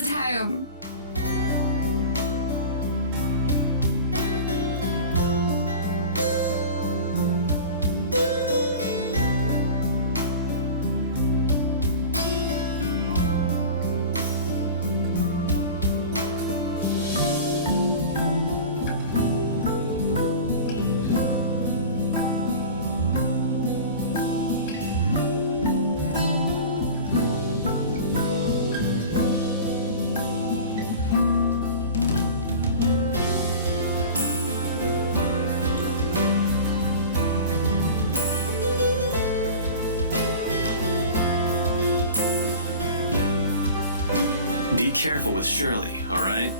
else at home. Careful with Shirley, all right?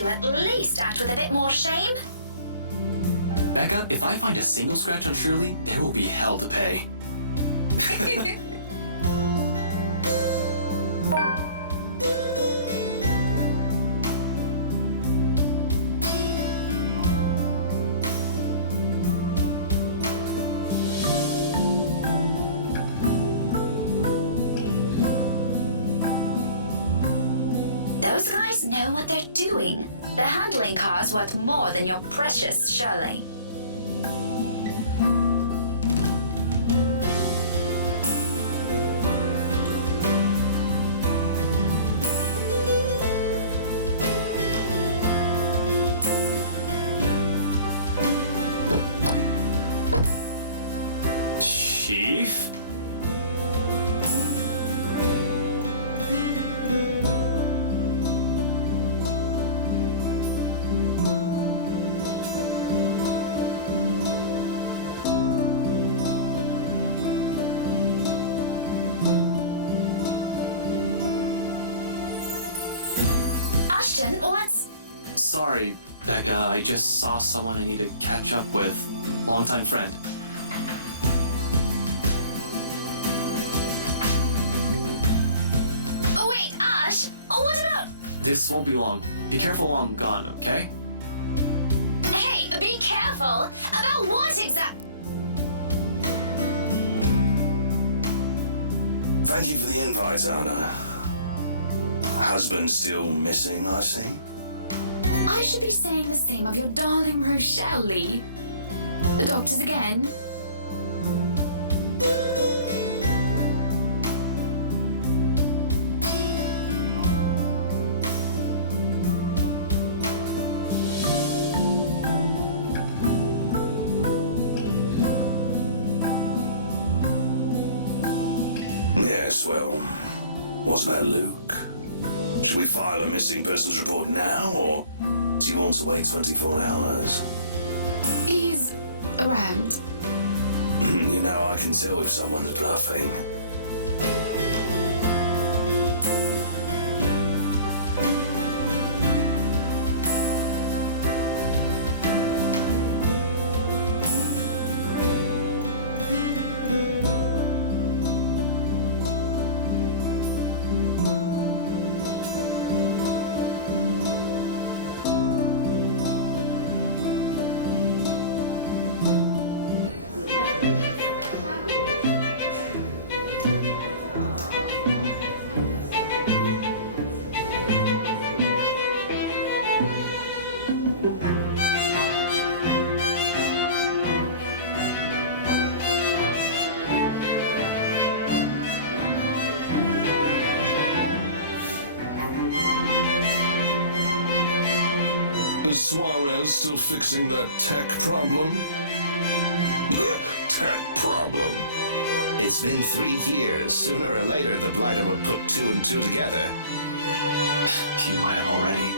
At least act with a bit more shame. Becca, if I find a single scratch on Shirley, there will be hell to pay. Those guys know what they're doing. The handling car's worth more than your precious Shirley. Chief? Ashton, what's... Sorry, Becca, I just saw someone I need to catch up with. A longtime friend. Oh wait, Ash! Oh, what about... This won't be long. Be careful while I'm gone, okay? Hey, be careful! About what exactly? Thank you for the invite, Anna. Husband still missing, I see. I should be saying the same of your darling Rochelle, Lee. The doctors again. Yes, well, what's that, Luke? Should we file a missing persons report now, or do you want to wait 24 hours? He's around. You know, I can tell if someone is bluffing. fixing that tech problem? Tech problem. It's It's been 3 years. Sooner or later, the blighter would put 2 and 2 together. Can you mind him already?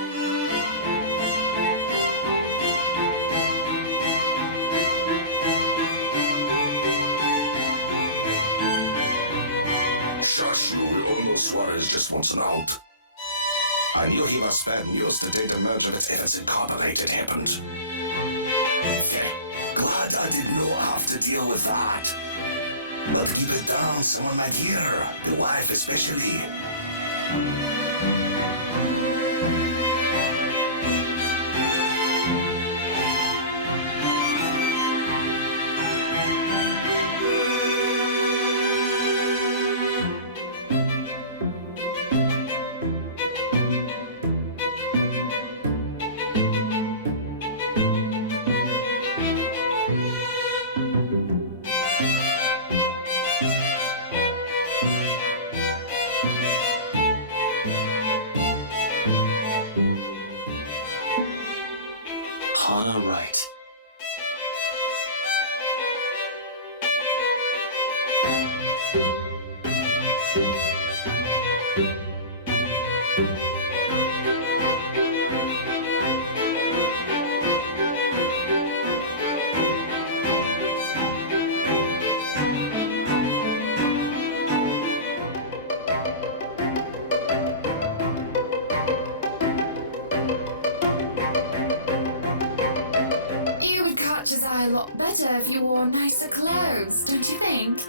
Shush, Uno Suarez just wants an out. I knew he was bad news the day the merger with Evans Incorporated happened. Glad I did not have to deal with that. But keep it down, someone might hear. The wife especially. Wright. You would catch his eye a lot better if you wore nicer clothes, don't you think?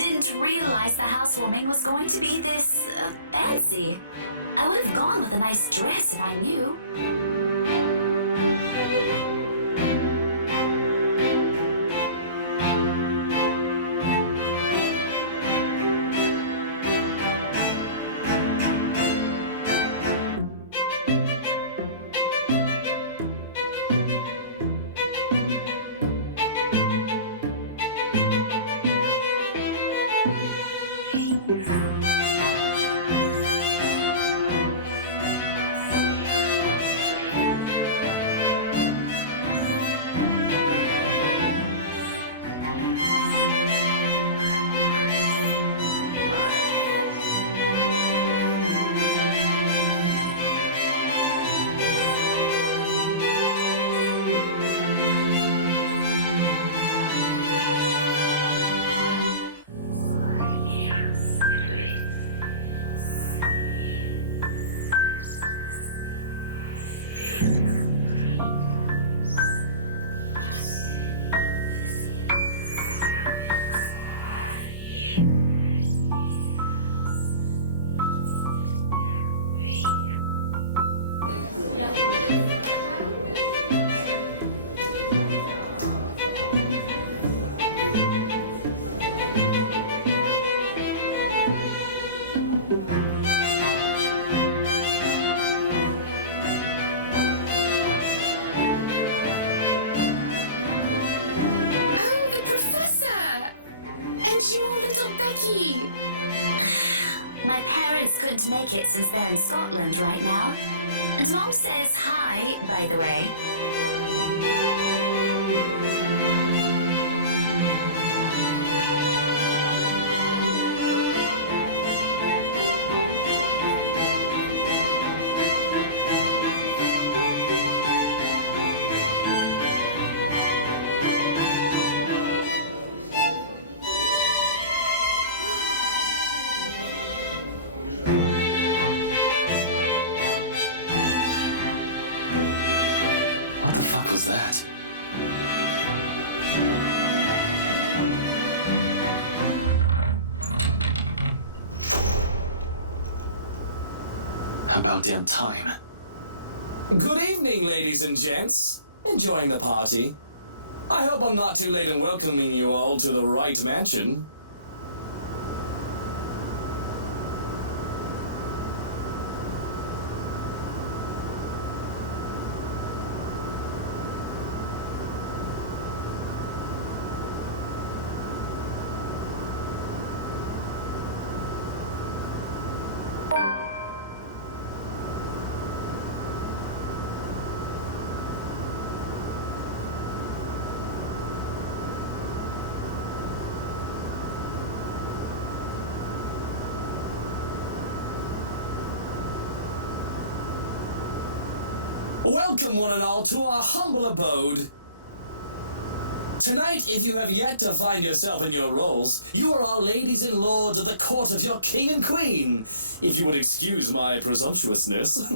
Didn't realize the housewarming was going to be this fancy. I would have gone with a nice dress if I knew. Oh, the professor! And your little Becky! My parents couldn't make it since they're in Scotland right now. And Mom says hi, by the way. What the fuck was that? About damn time. Good evening, ladies and gents. Enjoying the party? I hope I'm not too late in welcoming you all to the Wright Mansion. Welcome one and all to our humble abode. Tonight, if you have yet to find yourself in your roles, you are our ladies and lords of the court of your king and queen, if you would excuse my presumptuousness.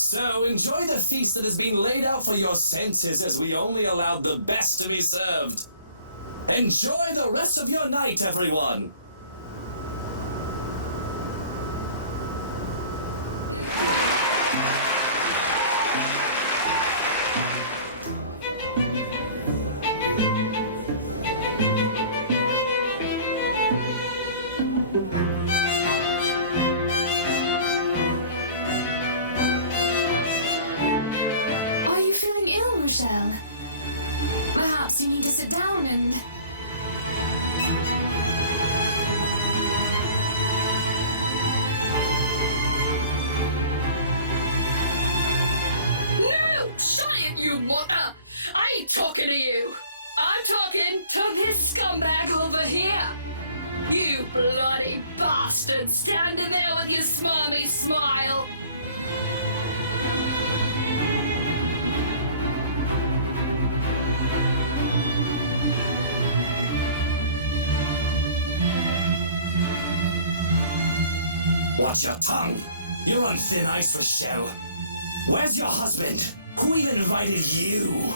So, enjoy the feast that has been laid out for your senses as we only allowed the best to be served. Enjoy the rest of your night, everyone! Are you feeling ill, Rochelle? Perhaps you need to sit down and... No! Shut it, you mucker! I ain't talking to you! I'm talking to this scumbag over here! You bloody bastard standing there with your smarmy smile! Watch your tongue! You're on thin ice, Rochelle. Where's your husband? Who even invited you?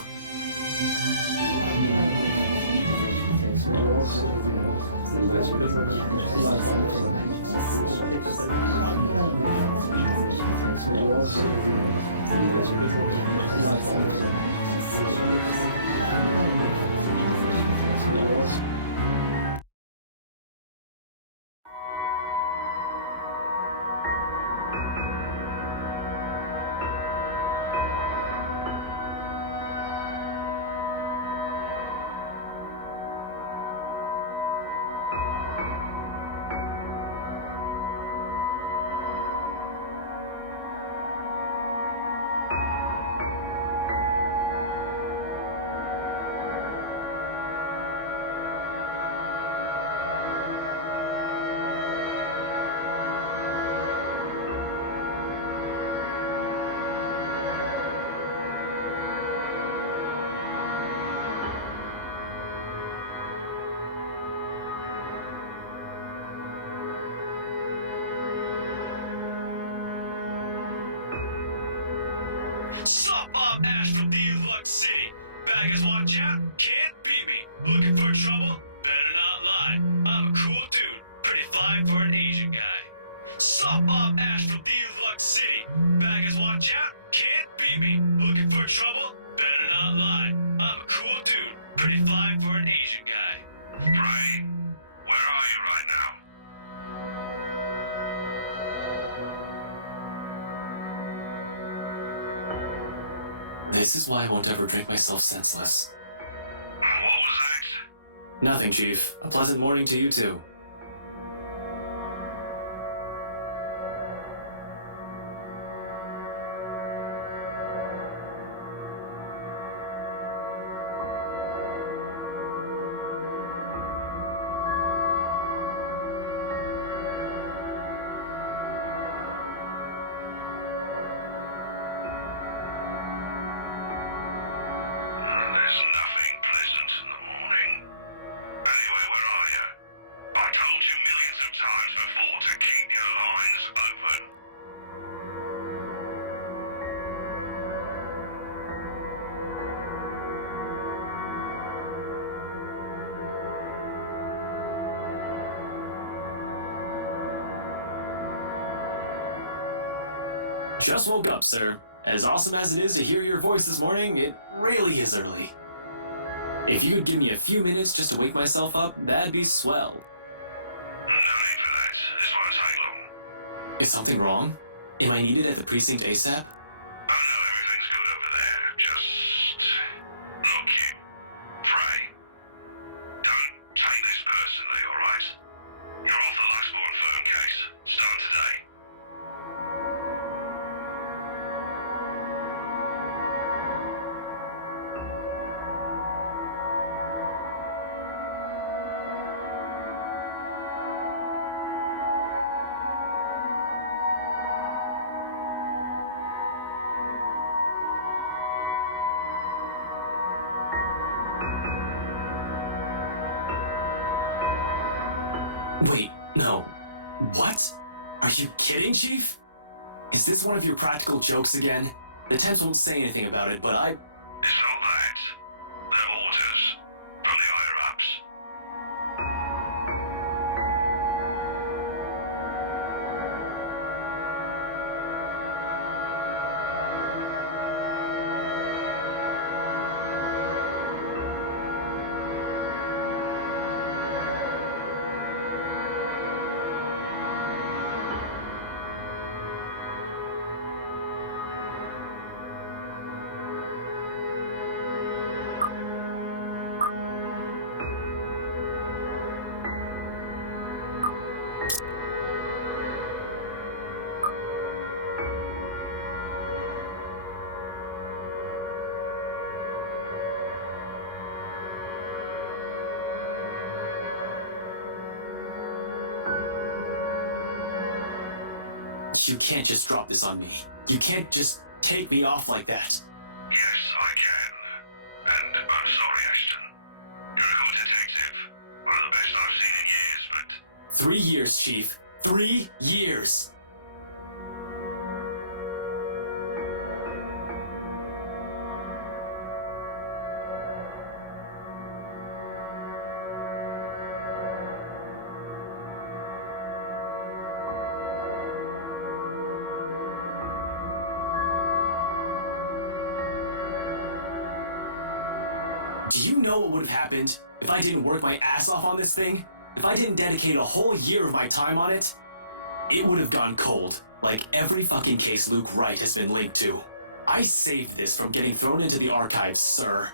Sup, I'm Ash from Deluxe City. Baggers watch out, can't beat me. Looking for trouble? Better not lie. I'm a cool dude, pretty fly for an Asian guy. Sup, I'm Ash from Deluxe City. Baggers watch out, can't beat me. Looking for trouble? Better not lie. I'm a cool dude, pretty fly for an Asian guy. Ray, where are you right now? This is why I won't ever drink myself senseless. What was next? Nothing, Chief. A pleasant morning to you too. There's nothing pleasant in the morning. Anyway, where are you? I told you millions of times before to keep your lines open. Just woke up, sir. As awesome as it is to hear your voice this morning, it really is early. If you could give me a few minutes just to wake myself up, that'd be swell. No need for that. This won't take long. Is something wrong? Am I needed at the precinct ASAP? I know everything's good over there. Just look, you pray. Don't take this personally, alright? You're off the Luxborn firm case. Start today. Wait, no. What? Are you kidding, Chief? Is this one of your practical jokes again? The temps won't say anything about it, but It's not that. They're orders from the higher-ups. you can't just drop this on me. You can't just take me off like that. Yes, I can. And I'm sorry, Ashton. You're a good detective. One of the best I've seen in years, but 3 years, Chief. 3 years. Do you know what would have happened if I didn't work my ass off on this thing? If I didn't dedicate a whole year of my time on it? It would have gone cold, like every fucking case Luke Wright has been linked to. I saved this from getting thrown into the archives, sir.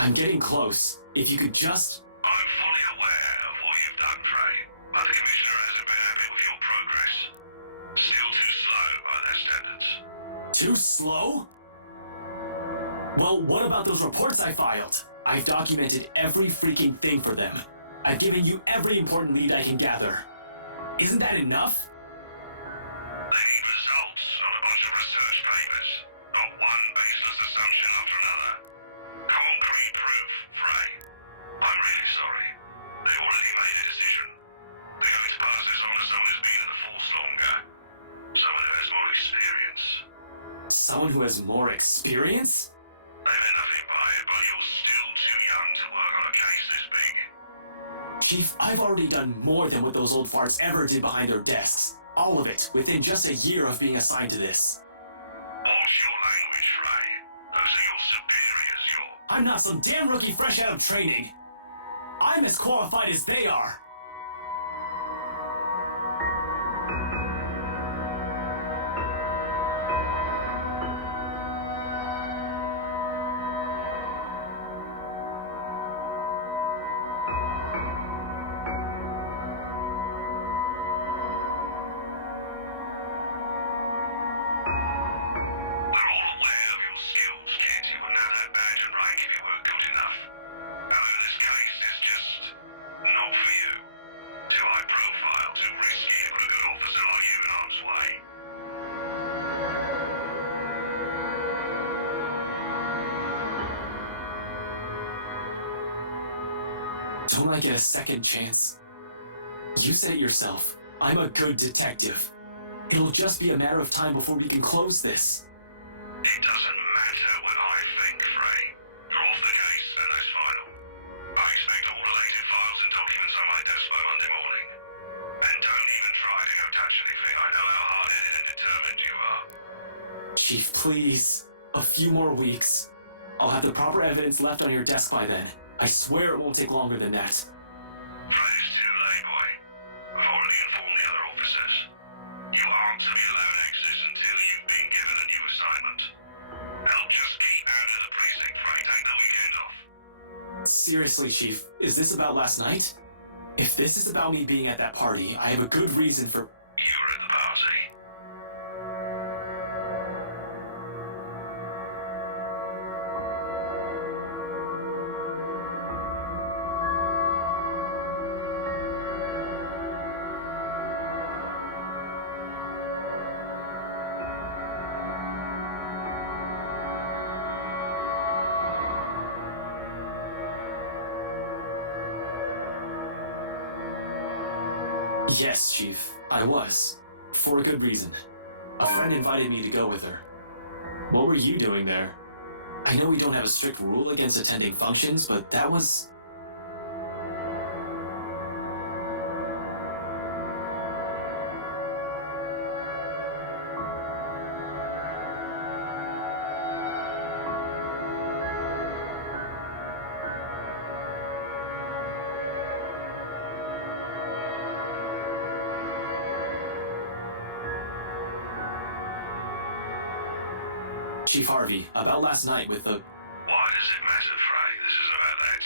I'm getting close. If you could just... I'm fully aware of what you've done, Frey. But the Commissioner hasn't been happy with your progress. Still too slow by their standards. Too slow? Well, what about those reports I filed? I've documented every freaking thing for them. I've given you every important lead I can gather. Isn't that enough? They need results, not a bunch of research papers. Not one baseless assumption after another. Concrete proof, Frey. I'm really sorry. They already made a decision. They're going to pass this on to someone who's been in the force longer. Someone who has more experience. Someone who has more experience? They've been nothing by it, but you're still too young to work on a case this big. Chief, I've already done more than what those old farts ever did behind their desks. All of it, within just a year of being assigned to this. Watch your language, Frey. Those are your superiors, I'm not some damn rookie fresh out of training. I'm as qualified as they are. They're all aware of your skills, kid. You wouldn't have that badge and rank if you weren't good enough. However, this case is just not for you. Too high profile, too risky to put a good officer like you in harm's way. Don't I get a second chance? You said it yourself. I'm a good detective. It'll just be a matter of time before we can close this. It doesn't matter what I think, Frey. You're off the case, and that's final. I expect all related files and documents on my desk by Monday morning. And don't even try to go touch anything. I know how hard-headed and determined you are. Chief, please. A few more weeks. I'll have the proper evidence left on your desk by then. I swear it won't take longer than that. Fred, it's too late, boy. I've already informed the other officers. You aren't to be allowed access until you've been given a new assignment. I'll just keep out of the precinct, Frey. Take the weekend off. Seriously, Chief, is this about last night? If this is about me being at that party, I have a good reason for... You were at the party. Yes, Chief, I was. For a good reason. A friend invited me to go with her. What were you doing there? I know we don't have a strict rule against attending functions, but that was... Chief Harvey, about last night with the... Why does it matter, Frey? This is about that.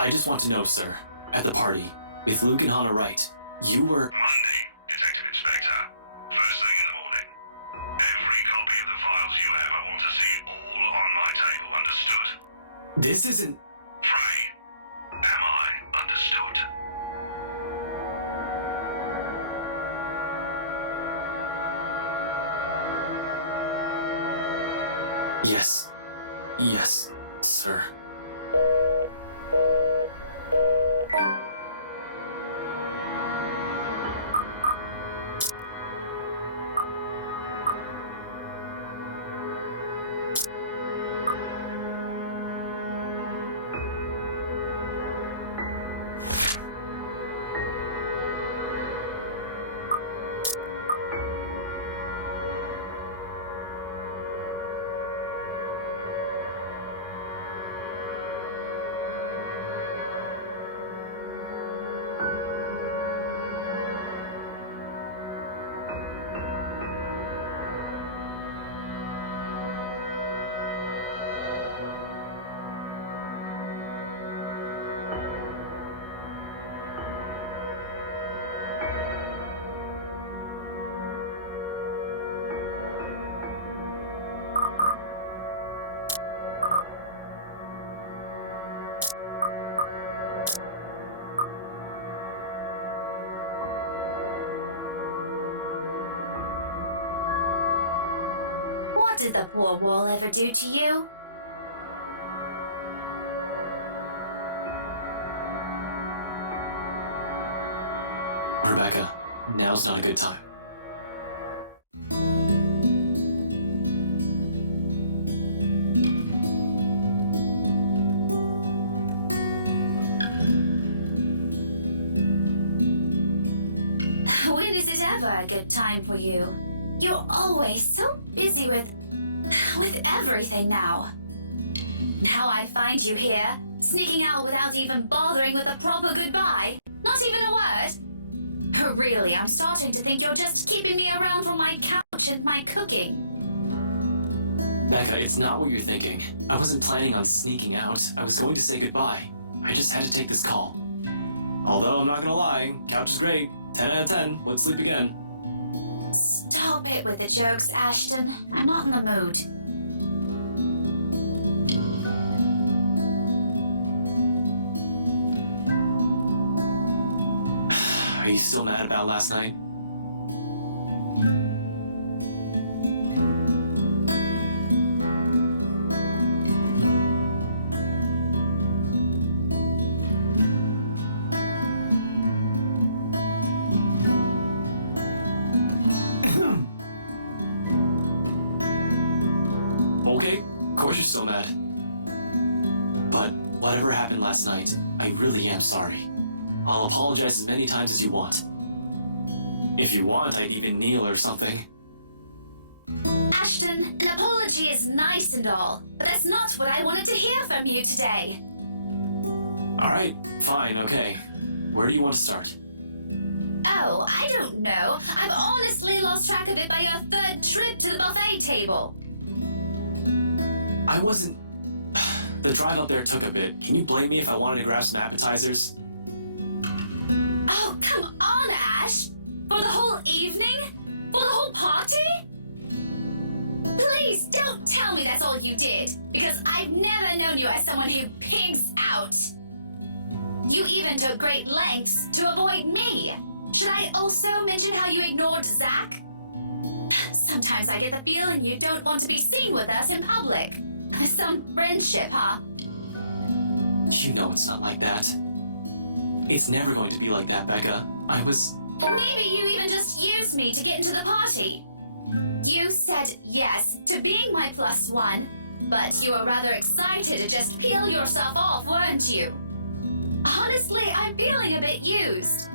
I just want to know, sir, at the party, with Luke and Hannah Wright, you were... Monday, Detective Inspector. First thing in the morning. Every copy of the files you have, I want to see all on my table, understood? This isn't... Frey, am I understood? Yes. Yes, sir. What did the poor wall ever do to you? Rebecca, now's not a good time. When is it ever a good time for you? You're always so busy with everything now. Now I find you here, sneaking out without even bothering with a proper goodbye. Not even a word. Really, I'm starting to think you're just keeping me around for my couch and my cooking. Becca, it's not what you're thinking. I wasn't planning on sneaking out. I was going to say goodbye. I just had to take this call. Although, I'm not gonna lie, couch is great. 10 out of 10. Let's sleep again. Stop it with the jokes, Ashton. I'm not in the mood. Are you still mad about last night? Okay, of course you're still mad. But whatever happened last night, I really am sorry. I'll apologize as many times as you want. If you want, I'd even kneel or something. Ashton, an apology is nice and all, but that's not what I wanted to hear from you today. Alright, fine, okay. Where do you want to start? Oh, I don't know. I've honestly lost track of it by your third trip to the buffet table. I wasn't... The drive up there took a bit. Can you blame me if I wanted to grab some appetizers? Oh, come on, Ash! For the whole evening? For the whole party? Please don't tell me that's all you did, because I've never known you as someone who pigs out. You even took great lengths to avoid me. Should I also mention how you ignored Zach? Sometimes I get the feeling you don't want to be seen with us in public. Some friendship, huh? You know it's not like that. It's never going to be like that, Becca. Or maybe you even just used me to get into the party. You said yes to being my +1, but you were rather excited to just peel yourself off, weren't you? Honestly, I'm feeling a bit used.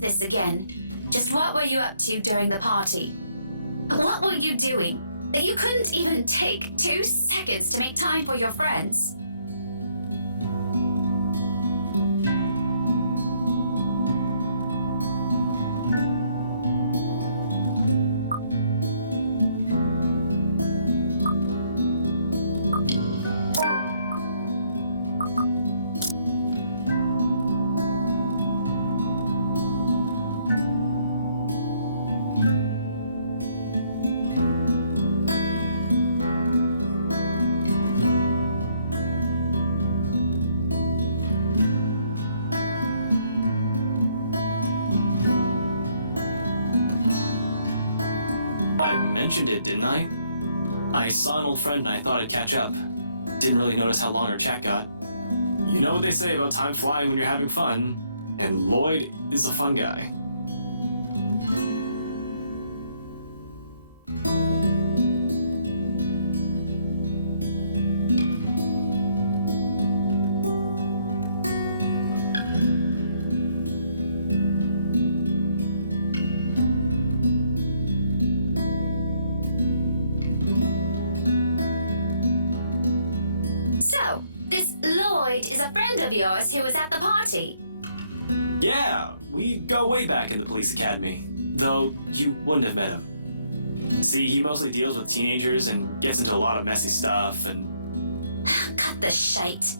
This again. Just what were you up to during the party? What were you doing that you couldn't even take 2 seconds to make time for your friends? I mentioned it, didn't I? I saw an old friend and I thought I'd catch up. Didn't really notice how long our chat got. You know what they say about time flying when you're having fun, and Lloyd is a fun guy. So, this Lloyd is a friend of yours who was at the party. Yeah, we go way back in the police academy, though you wouldn't have met him. See, he mostly deals with teenagers and gets into a lot of messy stuff and... Cut the shite.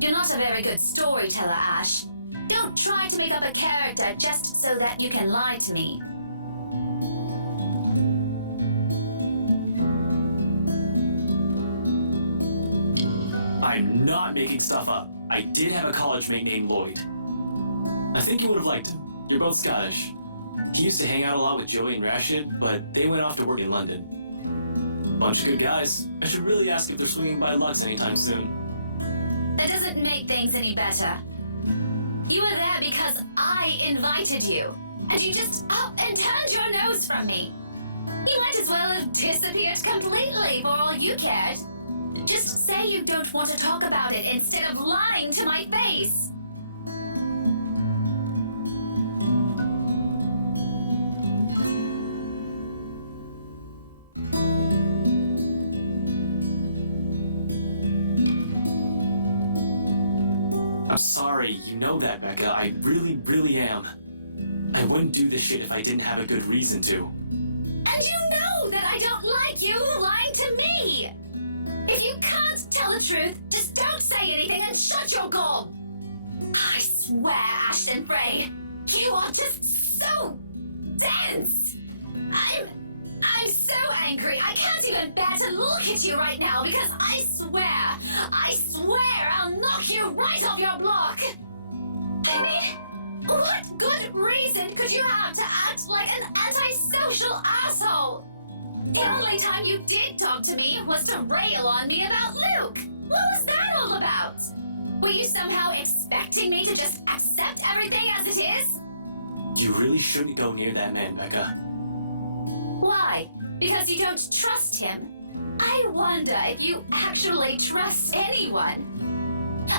You're not a very good storyteller, Ash. Don't try to make up a character just so that you can lie to me. I'm not making stuff up. I did have a college mate named Lloyd. I think you would have liked him. You're both Scottish. He used to hang out a lot with Joey and Rashid, but they went off to work in London. Bunch of good guys. I should really ask if they're swinging by Lux anytime soon. That doesn't make things any better. You were there because I invited you, and you just up and turned your nose from me. You might as well have disappeared completely for all you cared. Just say you don't want to talk about it instead of lying to my face. I'm sorry, you know that, Becca. I really, really am. I wouldn't do this shit if I didn't have a good reason to. And you know that I don't like you lying to me! If you can't tell the truth, just don't say anything and shut your gob! I swear, Ashton Frey, you are just so dense! I'm so angry, I can't even bear to look at you right now because I swear I'll knock you right off your block! I mean, what good reason could you have to act like an antisocial asshole? The only time you did talk to me was to rail on me about Luke. What was that all about? Were you somehow expecting me to just accept everything everything as it is? You really shouldn't go near that man, Becca. Why? Because you don't trust him? I wonder if you actually trust anyone.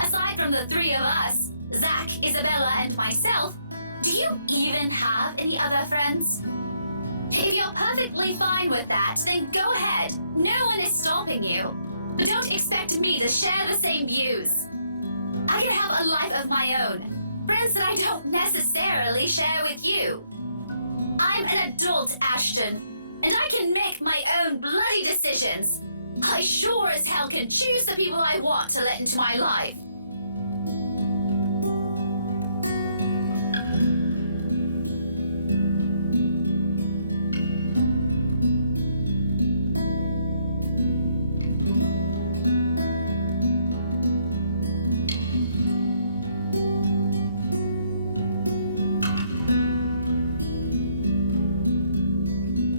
Aside from the three of us, Zach, Isabella, and myself, do you even have any other friends? If you're perfectly fine with that, then go ahead. No one is stopping you. But don't expect me to share the same views. I can have a life of my own. Friends that I don't necessarily share with you. I'm an adult, Ashton, and I can make my own bloody decisions. I sure as hell can choose the people I want to let into my life.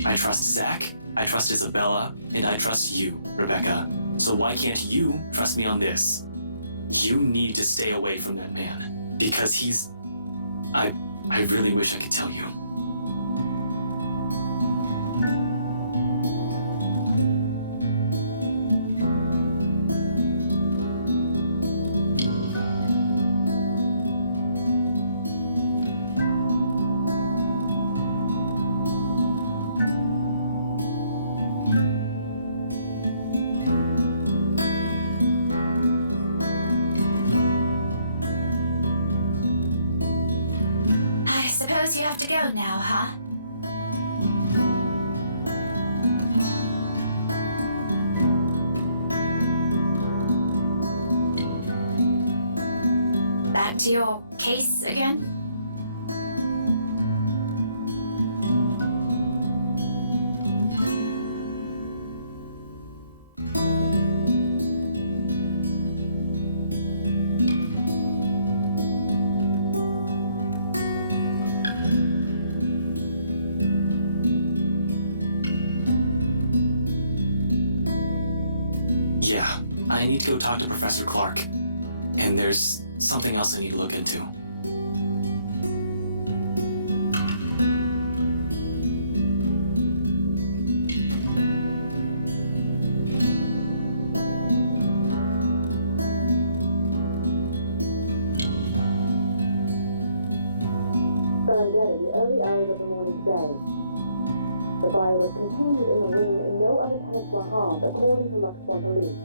I trust Zach, I trust Isabella, and I trust you, Rebecca. So why can't you trust me on this? You need to stay away from that man. Because he's... I really wish I could tell you. I suppose you have to go now, huh? Back to your case again? Yeah, I need to go talk to Professor Clark. And there's something else I need to look into. Found dead in the early hours of the morning today. The body was contained in the room and no other tenants were harmed, according to Luxor police.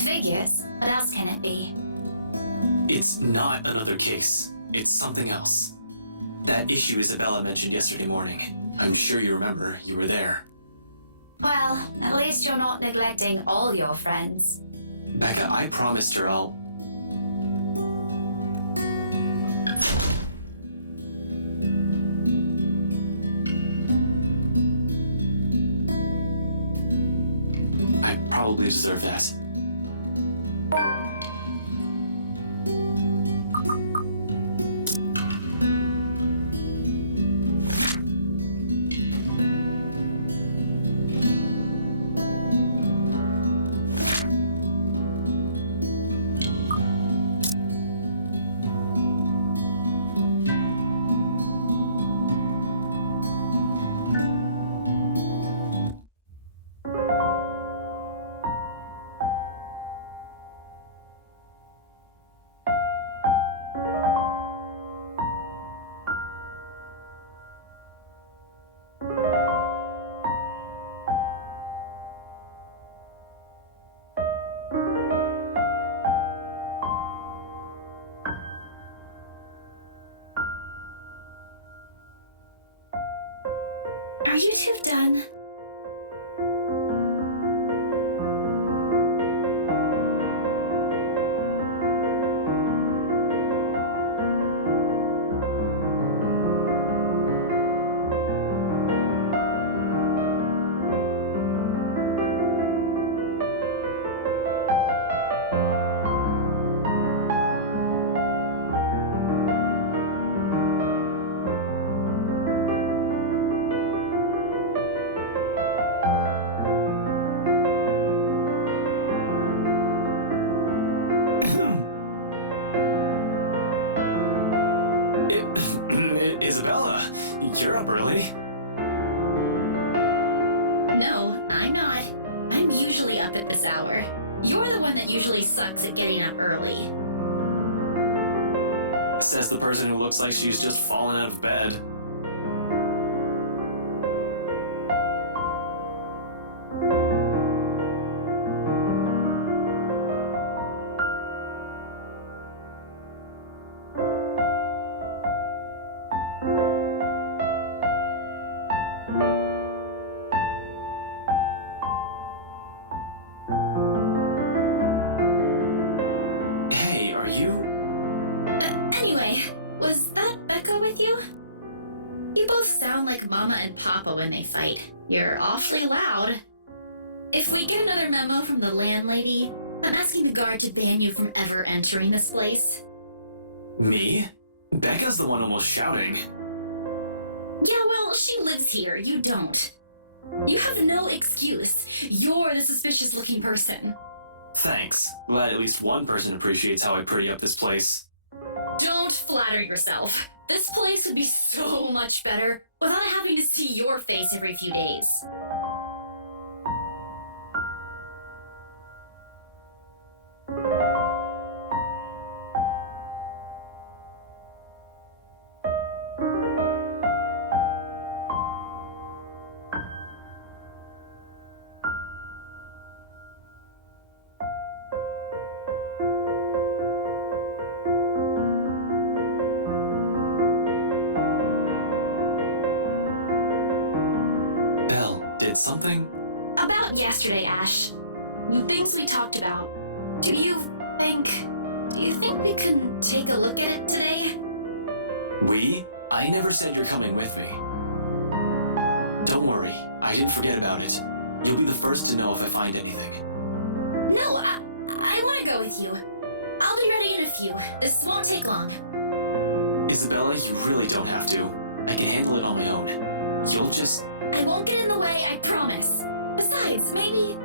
Figures. What else can it be? It's not another case. It's something else. That issue Isabella mentioned yesterday morning. I'm sure you remember. You were there. Well, at least you're not neglecting all your friends. Becca, I promised her I'll... I probably deserve that. Are you two done? up early. No, I'm not. I'm usually up at this hour. You're the one that usually sucks at getting up early. Says the person who looks like she's just fallen out of bed. Hey, are you? Anyway, was that Becca with you? You both sound like Mama and Papa when they fight. You're awfully loud. If we get another memo from the landlady, I'm asking the guard to ban you from ever entering this place. Me? Becca's the one almost shouting. Yeah, well, she lives here. You don't. You have no excuse. You're the suspicious-looking person. Thanks. Glad at least one person appreciates how I pretty up this place. Don't flatter yourself. This place would be so much better without having to see your face every few days. Belle, did something? About yesterday, Ash. The things we talked about. Do you think we can take a look at it today? We? I never said you're coming with me. Don't worry, I didn't forget about it. You'll be the first to know if I find anything. No, I want to go with you. I'll be ready in a few. This won't take long. Isabella, you really don't have to. I can handle it on my own. You'll just... I won't get in the way, I promise. Besides, maybe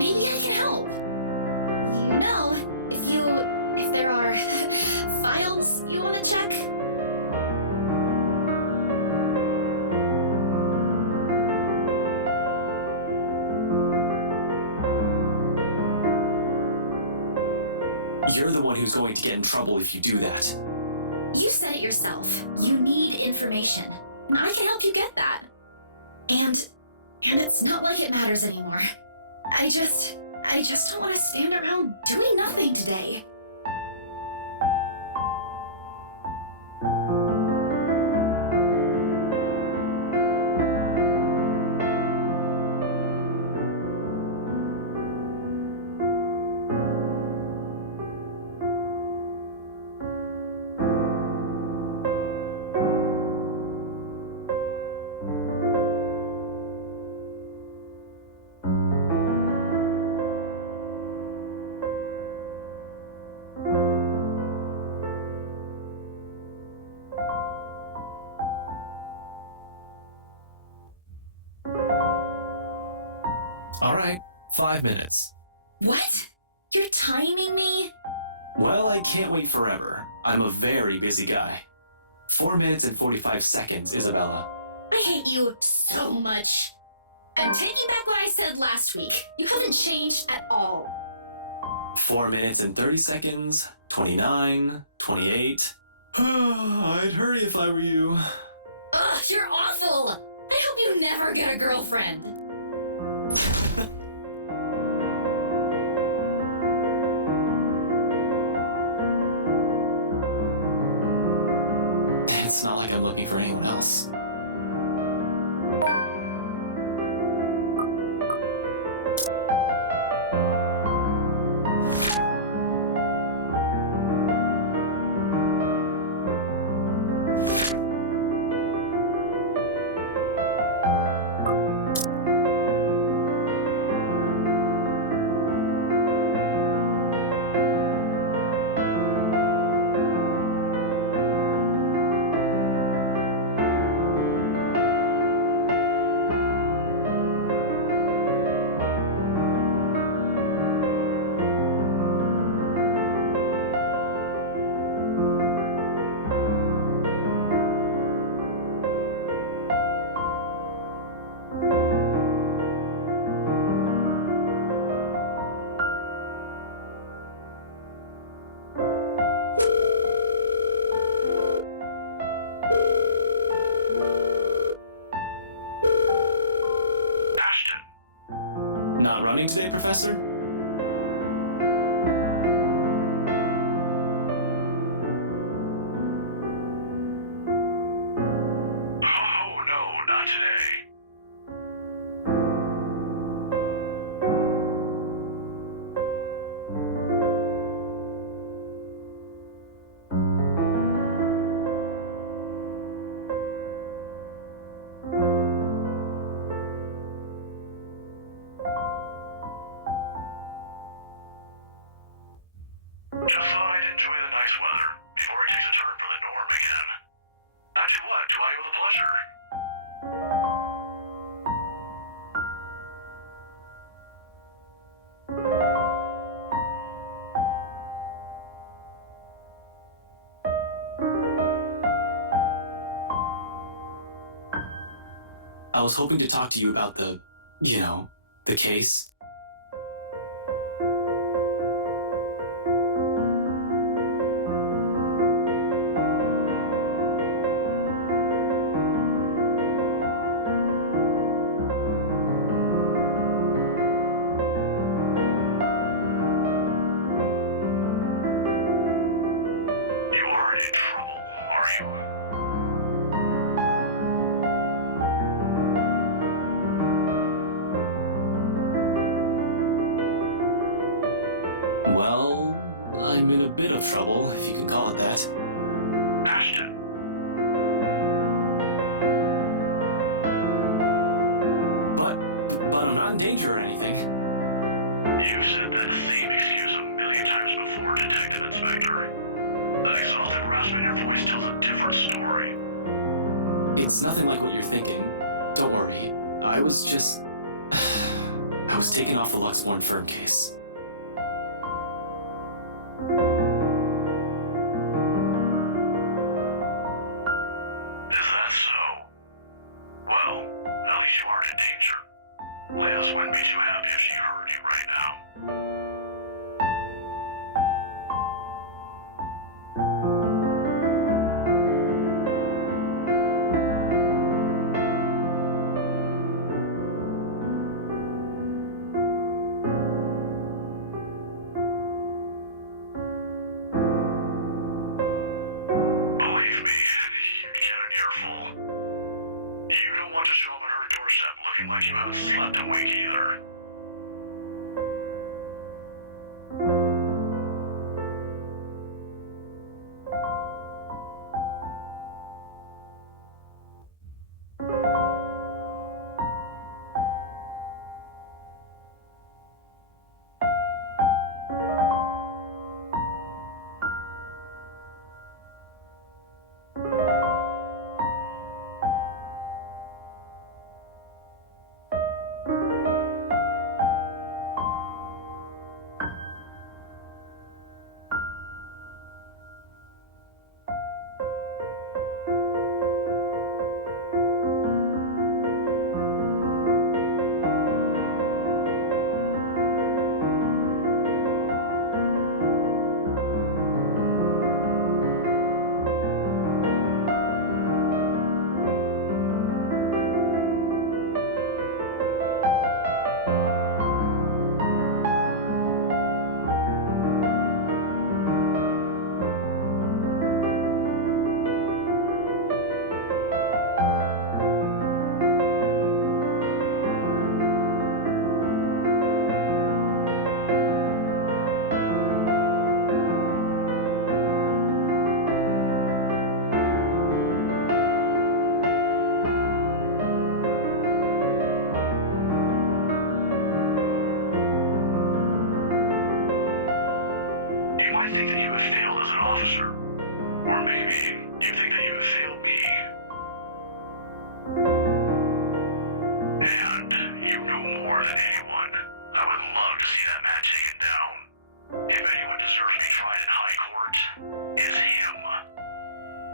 I can help. You know, if there are files you want to check. You're the one who's going to get in trouble if you do that. You said it yourself. You need information. I can help you get that. And it's not like it matters anymore. I just don't want to stand around doing nothing today. Alright, 5 minutes. What? You're timing me? Well, I can't wait forever. I'm a very busy guy. 4 minutes and 45 seconds, Isabella. I hate you so much. I'm taking back what I said last week. You haven't changed at all. 4 minutes and 30 seconds, 29, 28. I'd hurry if I were you. Ugh, you're awful! I hope you never get a girlfriend. It's not like I'm looking for anyone else. Professor? Oh no, not today. Just thought I'd enjoy the nice weather before it takes a turn for the norm again. After what do I owe the pleasure? I was hoping to talk to you about the case. You aren't in trouble, are you? Well, I'm in a bit of trouble, if you can call it that. Ashton, But I'm not in danger or anything. you've said that same excuse a million times before, Detective Inspector. That exhausted rasp in your voice tells a different story. It's nothing like what you're thinking. Don't worry. I was just... I was taken off the Luxborn firm case. Is that so? Well, at least you aren't in danger. Liz wouldn't be too happy if she heard you right now. Believe me, you get an earful. You don't want to show up at her doorstep looking like you haven't slept a week either. You might think that you have failed as an officer. Or maybe you think that you have failed me. And you know more than anyone. I would love to see that man taken down. If anyone deserves to be tried in high court, it's him.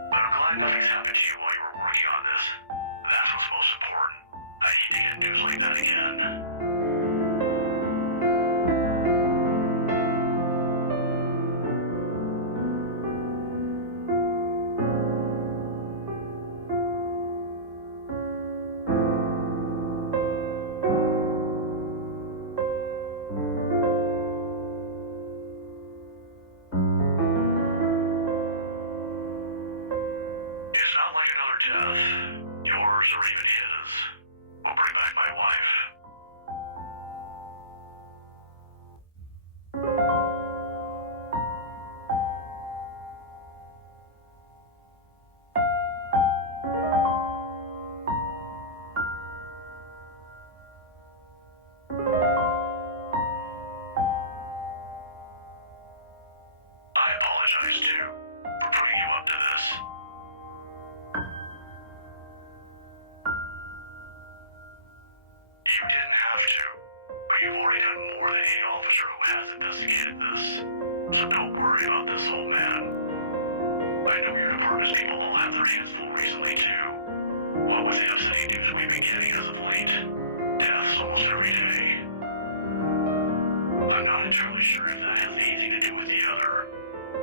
But I'm glad nothing's happened to you while you were working on this. That's what's most important. I hate to get news like that again. or even his, will bring back my wife. I apologize, too, for putting you up to this. You didn't have to, but you've already done more than any officer who has investigated this. So don't worry about this, old man. I know your department's people all have their hands full recently, too. What with the upsetting news we've been getting as of late, deaths almost every day. I'm not entirely sure if that has anything to do with the other.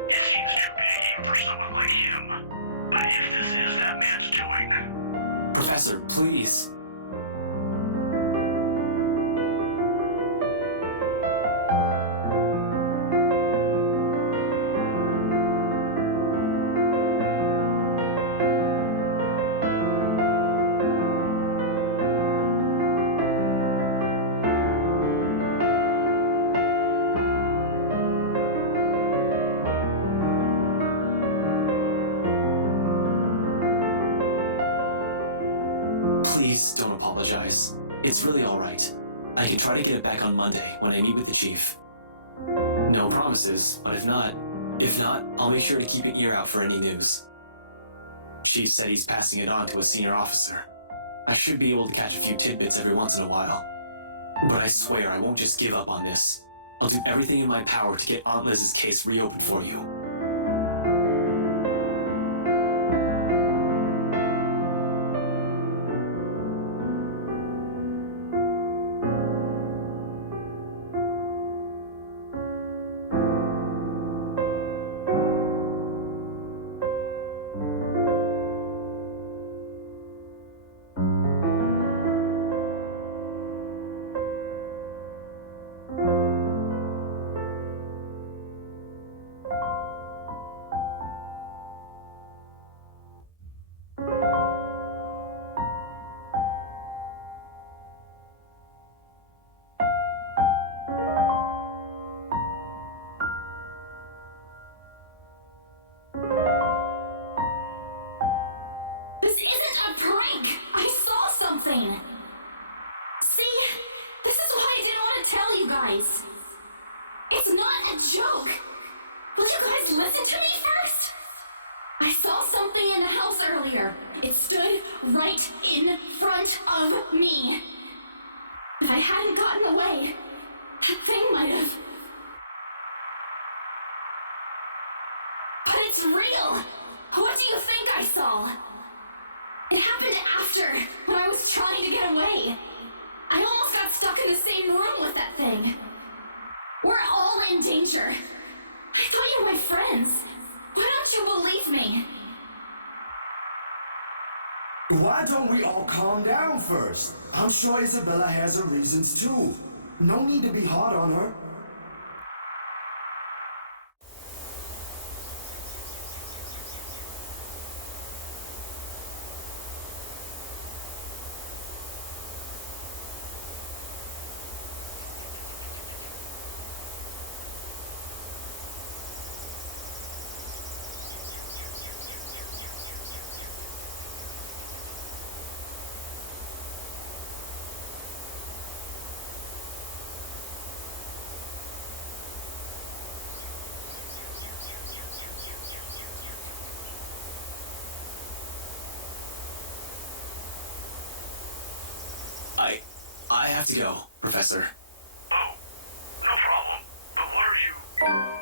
It seems too big even for someone like him. But if this is that man's doing, Professor, please. Please don't apologize. It's really alright. I can try to get it back on Monday when I meet with the chief. No promises, but if not, I'll make sure to keep an ear out for any news. Chief said he's passing it on to a senior officer. I should be able to catch a few tidbits every once in a while. But I swear I won't just give up on this. I'll do everything in my power to get Aunt Liz's case reopened for you. This isn't a prank! I saw something! See? This is why I didn't want to tell you guys! It's not a joke! Will you guys listen to me first? I saw something in the house earlier. It stood right in front of me. If I hadn't gotten away, that thing might have... But it's real! What do you think I saw? It happened after, when I was trying to get away. I almost got stuck in the same room with that thing. We're all in danger. I thought you were my friends. Why don't you believe me? Why don't we all calm down first? I'm sure Isabella has her reasons too. No need to be hard on her. I have to go, Professor. oh, no problem. But what are you...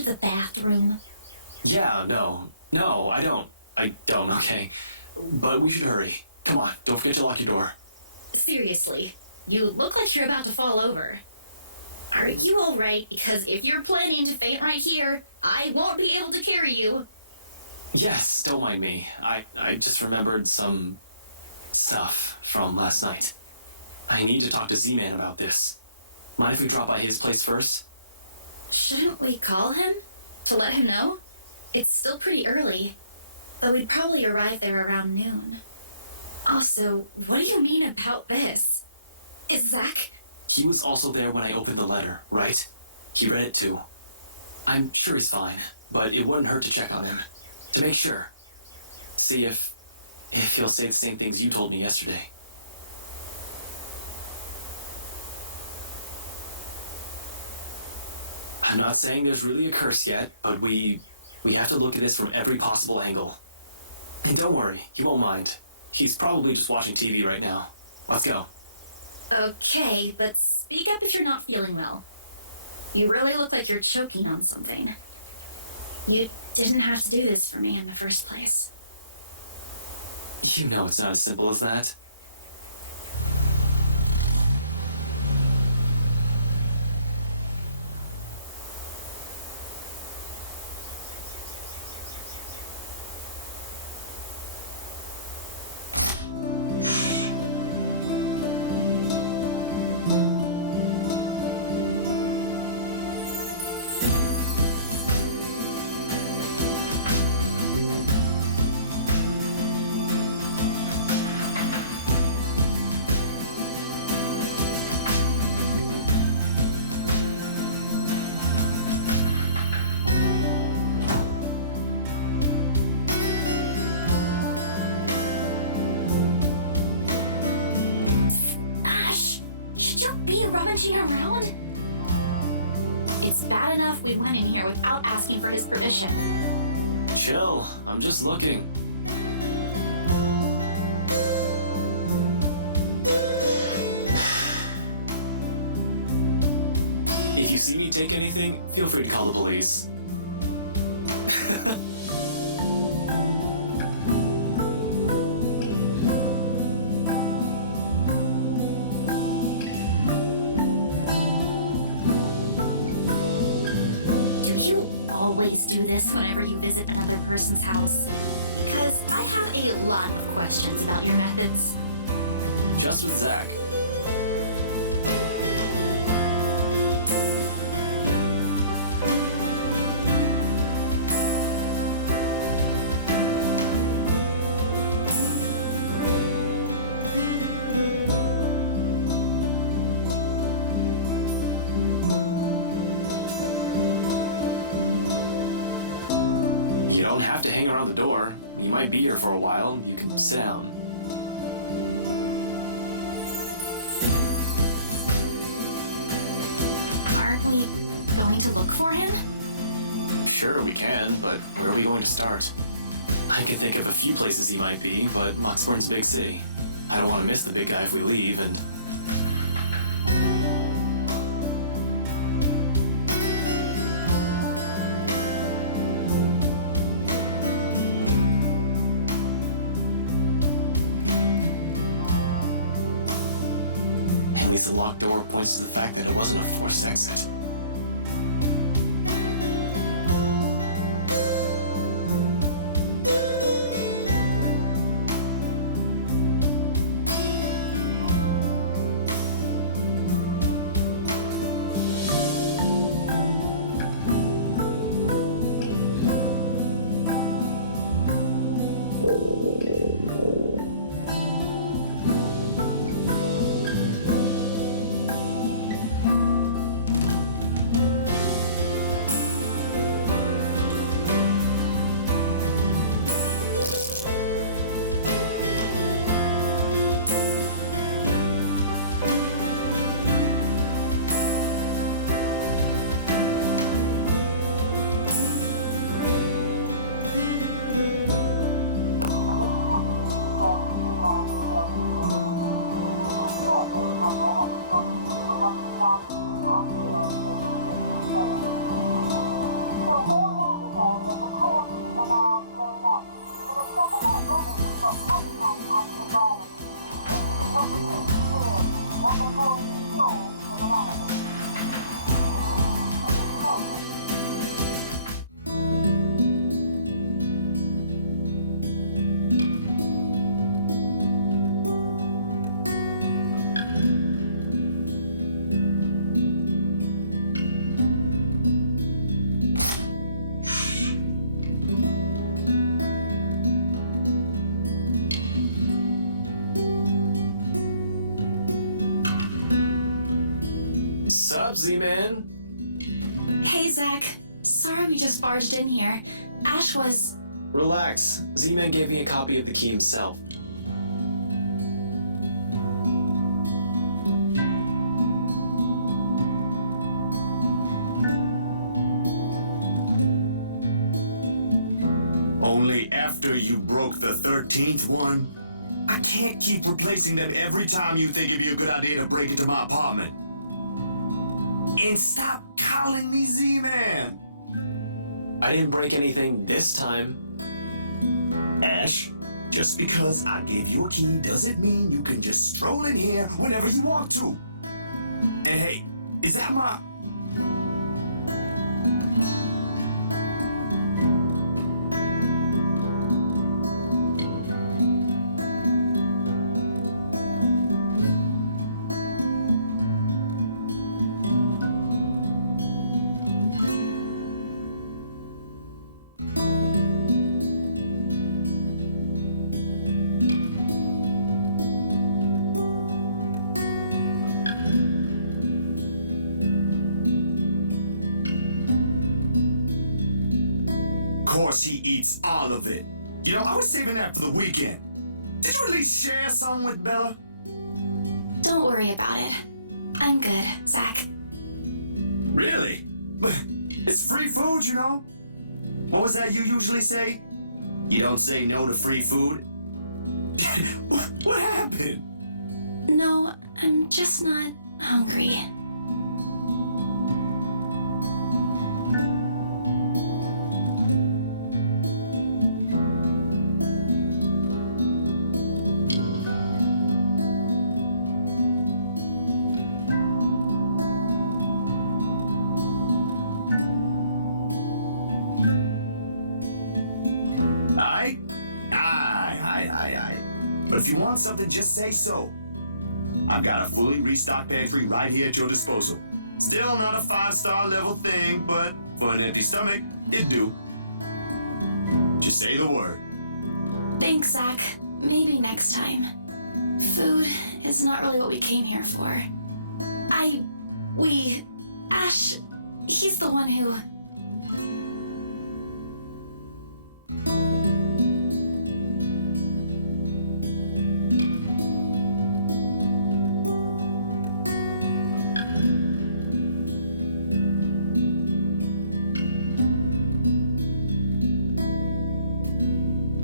to the bathroom? Yeah, no, I don't, okay. But we should hurry. Come on, don't forget to lock your door. Seriously, you look like you're about to fall over. Are you alright? Because if you're planning to faint right here, I won't be able to carry you. Yes, don't mind me. I just remembered some stuff from last night. I need to talk to Z-Man about this. Mind if we drop by his place first? Shouldn't we call him? To let him know? It's still pretty early, but we'd probably arrive there around noon. Also, what do you mean about this? Is Zach... He was also there when I opened the letter, right? He read it too. I'm sure he's fine, but it wouldn't hurt to check on him. To make sure. See if he'll say the same things you told me yesterday. I'm not saying there's really a curse yet, but we have to look at this from every possible angle. And don't worry, he won't mind. He's probably just watching TV right now. Let's go. Okay, but speak up if you're not feeling well. You really look like you're choking on something. You didn't have to do this for me in the first place. You know it's not as simple as that. Around? It's bad enough we went in here without asking for his permission. Chill, I'm just looking. If you see me take anything, feel free to call the police. Do this whenever you visit another person's house? Because I have a lot of questions about your methods. Just with Zach. Around the door. You might be here for a while. You can sit down. Aren't we going to look for him? Sure, we can, but where are we going to start? I can think of a few places he might be, but Moxborn's a big city. I don't want to miss the big guy if we leave, and... The locked door points to the fact that it wasn't a forced exit. Sup, Z-Man? Hey, Zach. Sorry we just barged in here. Ash was... Relax. Z-Man gave me a copy of the key himself. Only after you broke the 13th one? I can't keep replacing them every time you think it'd be a good idea to break into my apartment. And stop calling me Z-Man! I didn't break anything this time. Ash, just because I gave you a key doesn't mean you can just stroll in here whenever you want to. And hey, is that my... Of course he eats all of it. You know, I was saving that for the weekend. Did you at least share some with Bella? Don't worry about it. I'm good, Zach. Really? It's free food, you know? What was that you usually say? You don't say no to free food? What happened? No, I'm just not hungry. Aye. But if you want something, just say so. I've got a fully restocked pantry right here at your disposal. Still not a 5-star level thing, but for an empty stomach, it'd do. Just say the word. Thanks, Zach. Maybe next time. Food is not really what we came here for. Ash, he's the one who...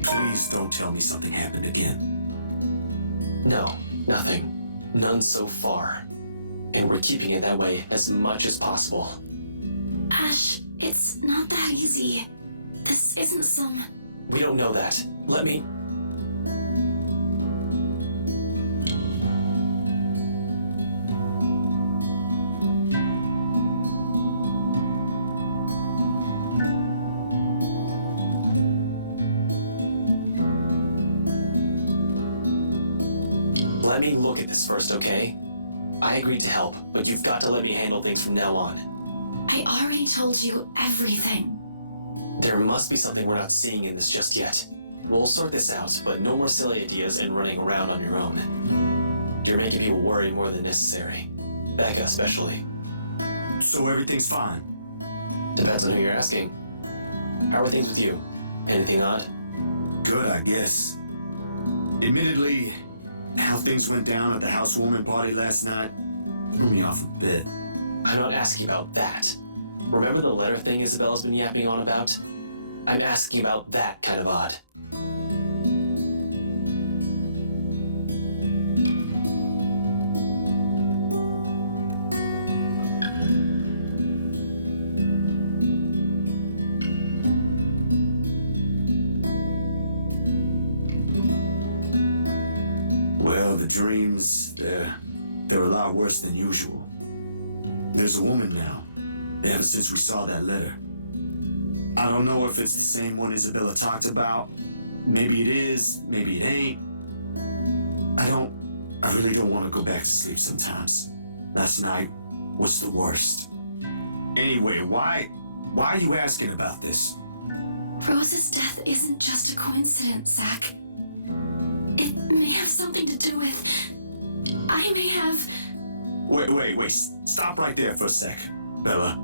Please don't tell me something happened again. No, nothing. None so far. And we're keeping it that way as much as possible. Ash, it's not that easy. This isn't some... We don't know that. Let me... Let me look at this first, okay? I agreed to help, but you've got to let me handle things from now on. I already told you everything. There must be something we're not seeing in this just yet. We'll sort this out, but no more silly ideas and running around on your own. You're making people worry more than necessary. Becca especially. So everything's fine? Depends on who you're asking. How are things with you? Anything odd? Good, I guess. Admittedly, how things went down at the housewarming party last night threw me off a bit. I'm not asking about that. Remember the letter thing Isabella's been yapping on about? I'm asking about that kind of odd. Well, the dreams, they're a lot worse than usual. There's a woman now, ever since we saw that letter. I don't know if it's the same one Isabella talked about. Maybe it is, maybe it ain't. I really don't want to go back to sleep sometimes. Last night was the worst. Anyway, why are you asking about this? Rose's death isn't just a coincidence, Zach. It may have something to do with... I may have... Wait, stop right there for a sec, Bella.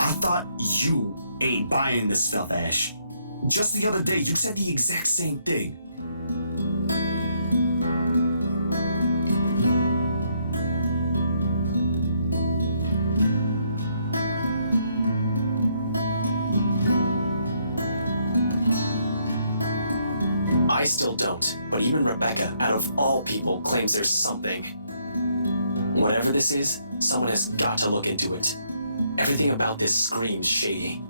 I thought you ain't buying this stuff, Ash. Just the other day, you said the exact same thing. I still don't, but even Rebecca, out of all people, claims there's something. Whatever this is, someone has got to look into it. Everything about this screams shady.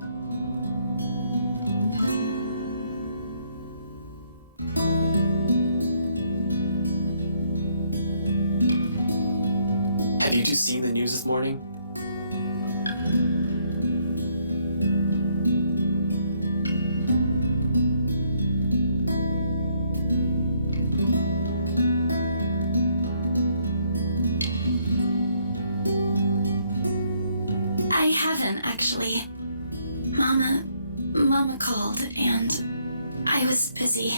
Have you two seen the news this morning? I haven't, actually. Mama called, and I was busy.